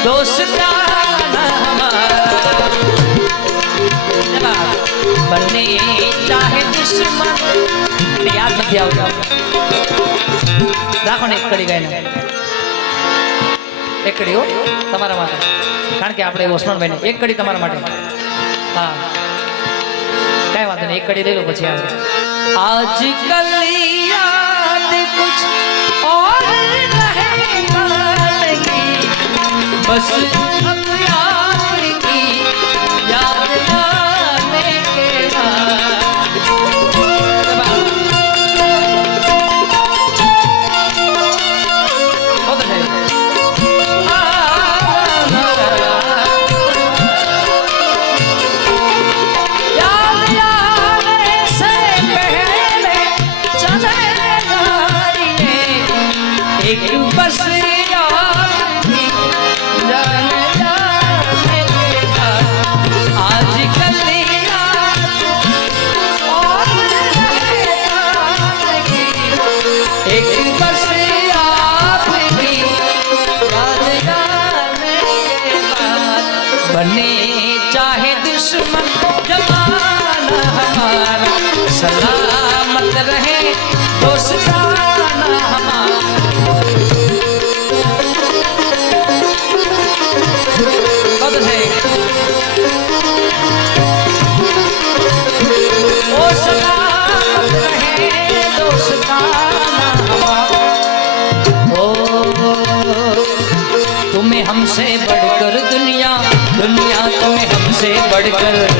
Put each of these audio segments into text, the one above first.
दोस्ताना हमारा जवाब बने चाहे दुश्मन ને યાદ નથી આવતા રાખો ને એક કડી ગાઈને એક કડી હો તમારા માટે કારણ કે આપણે ઓસમાનભાઈને એક કડી તમારા માટે હા કાંઈ વાંધો નહીં એક કડી લઈ લો પછી આવે આજ કલ યાદ કુછ 我是。सलामत रहे दोस्ताना 对对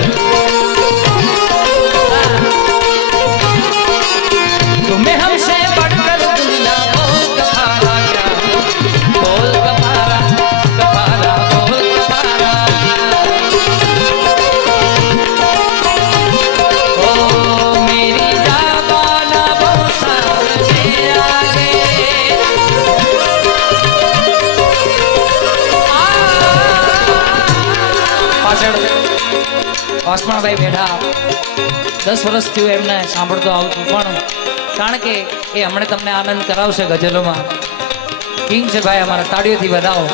વાસમાભાઈ બેઠા. દસ વર્ષ થયું એમને સાંભળતો આવું પણ કારણ કે એ હમણાં તમને આનંદ કરાવશે ગઝલોમાં કિંગ છે ભાઈ, અમારા તાળીઓથી વધાવો.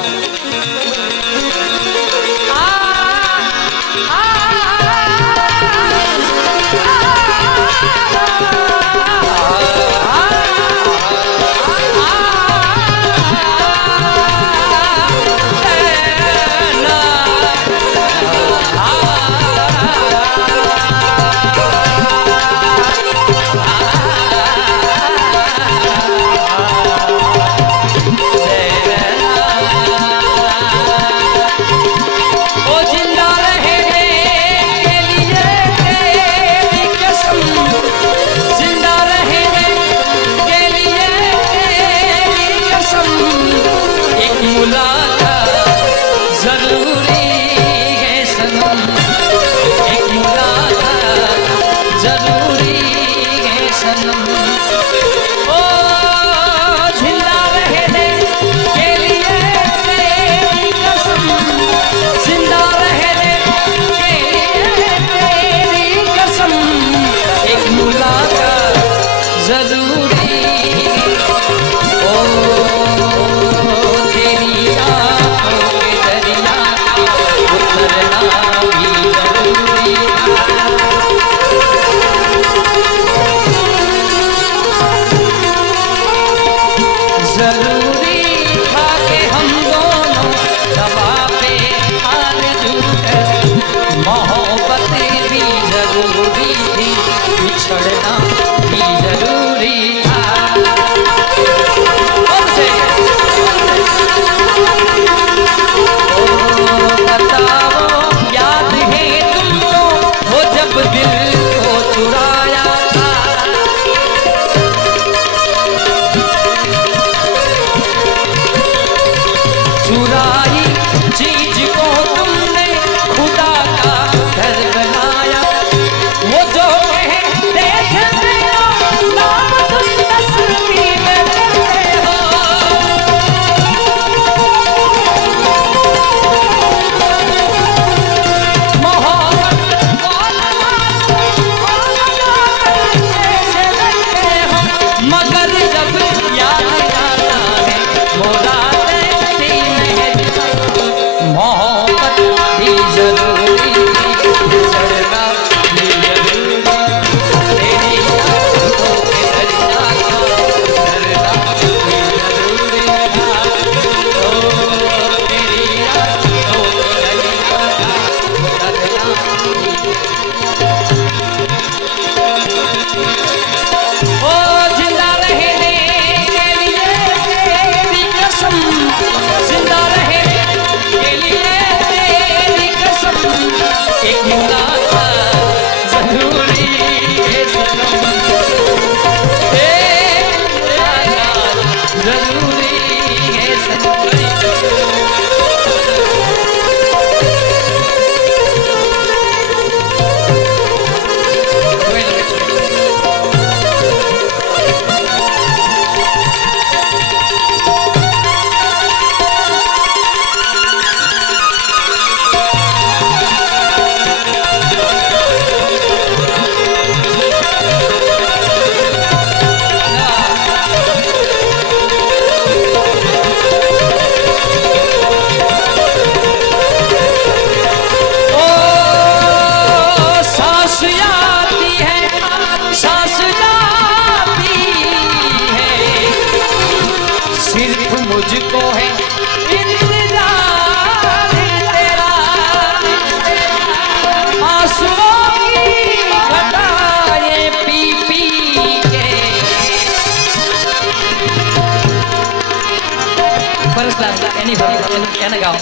પરસલાલ એની ભાષા એને- એને ગાઓ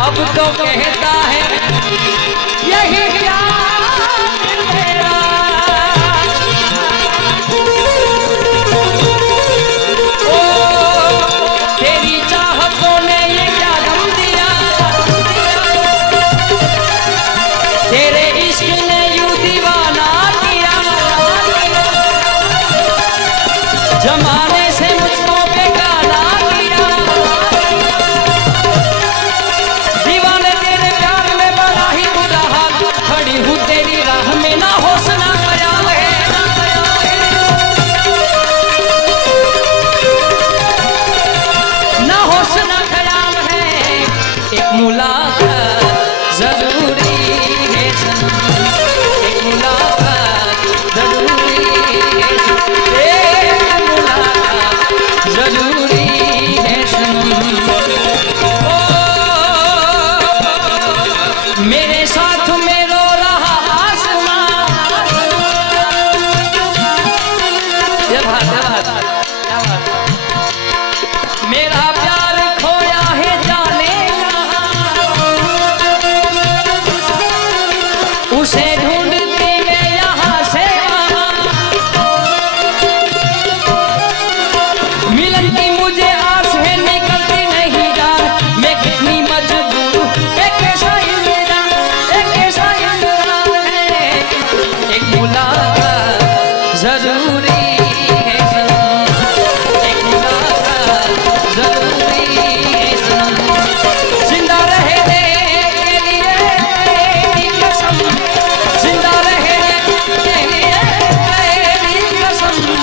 अब तो कहता है यही प्यार જરૂરી